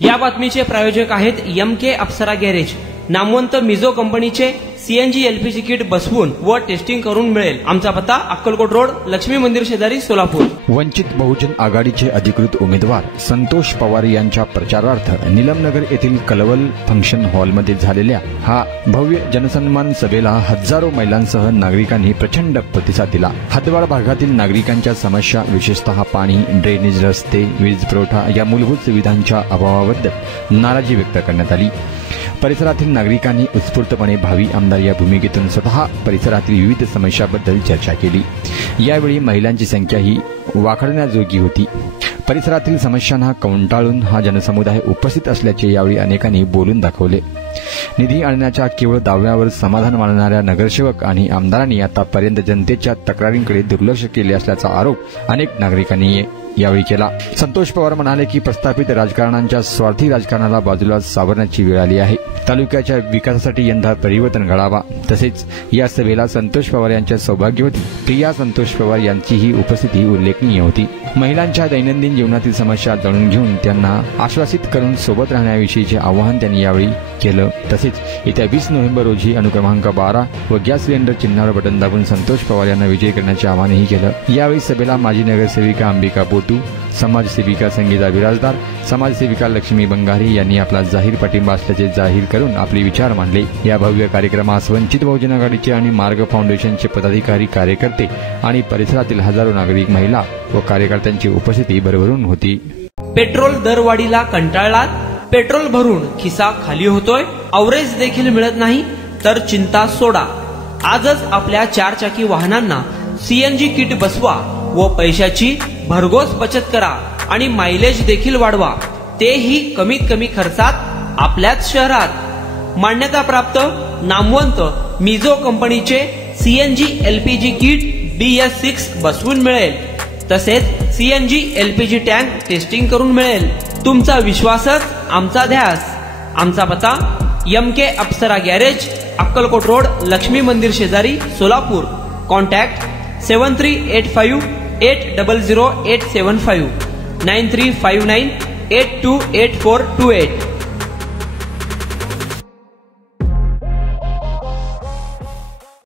या बातमीचे प्रायोजक आहेत एमके अप्सरा गॅरेज. नामवंत मिझो कंपनीचे सीएनजी एलपीजी किट बसवून व टेस्टिंग करून मिळेल. आमचा पत्ता अक्कलकोट रोड, लक्ष्मी मंदिर शेजारी, सोलापूर. वंचित बहुजन आघाडीचे अधिकृत उमेदवार संतोष पवार यांच्या प्रचारार्थ निलमनगर येथील कलवल फंक्शन हॉलमध्ये झालेल्या हा भव्य जनसन्मान सभेला हजारो महिलांसह नागरिकांनी प्रचंड प्रतिसाद दिला. हदवाड भागातील नागरिकांच्या समस्या, विशेषतः पाणी, ड्रेनेज, रस्ते, वीज पुरवठा या मूलभूत सुविधांच्या अभावाबद्दल नाराजी व्यक्त करण्यात आली. परिसरातील नागरिकांनी उत्स्फूर्तपणे भावी आमदार या भूमिकेतून स्वतः परिसरातील विविध समस्यांबद्दल चर्चा केली. यावेळी महिलांची संख्या ही वाखाणण्याजोगी होती. परिसरातील समस्यांना कंटाळून हा जनसमुदाय उपस्थित असल्याचे यावेळी अनेकांनी बोलून दाखवले. निधी आणण्याच्या केवळ दाव्यावर समाधान मानणाऱ्या नगरसेवक आणि आमदारांनी आतापर्यंत जनतेच्या तक्रारींकडे दुर्लक्ष केले असल्याचा आरोप अनेक नागरिकांनी यावेळी केला. संतोष पवार म्हणाले की प्रस्थापित राजकारणांच्या स्वार्थी राजकारणाला बाजूला सावरण्याची वेळ आली आहे. तालुक्याच्या विकासासाठी यंदा परिवर्तन घडावा. तसेच या सभेला संतोष पवार यांच्या सौभाग्यवती प्रिया संतोष पवार यांचीही उपस्थिती उल्लेखनीय होती. महिलांच्या दैनंदिन जीवनातील समस्या जाणून घेऊन त्यांना आश्वासित करून सोबत राहण्याविषयीचे आवाहन त्यांनी यावेळी केलं. तसेच येत्या 20 नोव्हेंबर रोजी अनुक्रमांक 12 व गॅस सिलेंडर चिन्हावर बटन दाबून संतोष पवार यांना विजयी करण्याचे आवाहनही केलं. यावेळी सभेला माजी नगरसेविका अंबिका बोटू, समाजसेविका संगीता बिराजदार, समाजसेविका लक्ष्मी बंगारी यांनी आपला जाहीर पाठिंबा असल्याचे जाहीर करून आपले विचार मांडले. या भव्य कार्यक्रमास वंचित बहुजन आघाडीचे आणि मार्ग फाउंडेशनचे पदाधिकारी, कार्यकर्ते आणि परिसरातील हजारो नागरिक, महिला व कार्यकर्त्यांची उपस्थिती भरभरून होती. पेट्रोल दरवाढीला कंटाळलात? पेट्रोल भरून खिसा खाली होतोय? अवरेज देखील मिळत नाही? तर चिंता सोडा. आजच आपल्या 4 चाकी वाहनांना सीएनजी किट बसवा व पैशाची भरघोस बचत करा आणि मायलेज देखील वाढवा, तेही कमीत कमी खर्चात आपल्याच शहरात. मान्यताप्राप्त नामवंत मिझो कंपनीचे सीएनजी एलपीजी किट BS6 बसवून मिळेल. तसेच सीएनजी एलपीजी टँक टेस्टिंग करून मिळेल. तुमचा विश्वासच आमचा ध्यास. आमचा पत्ता एमके अप्सरा गॅरेज, अक्कलकोट रोड, लक्ष्मी मंदिर शेजारी, सोलापूर. कॉन्टॅक्ट 7385800875 9359828428.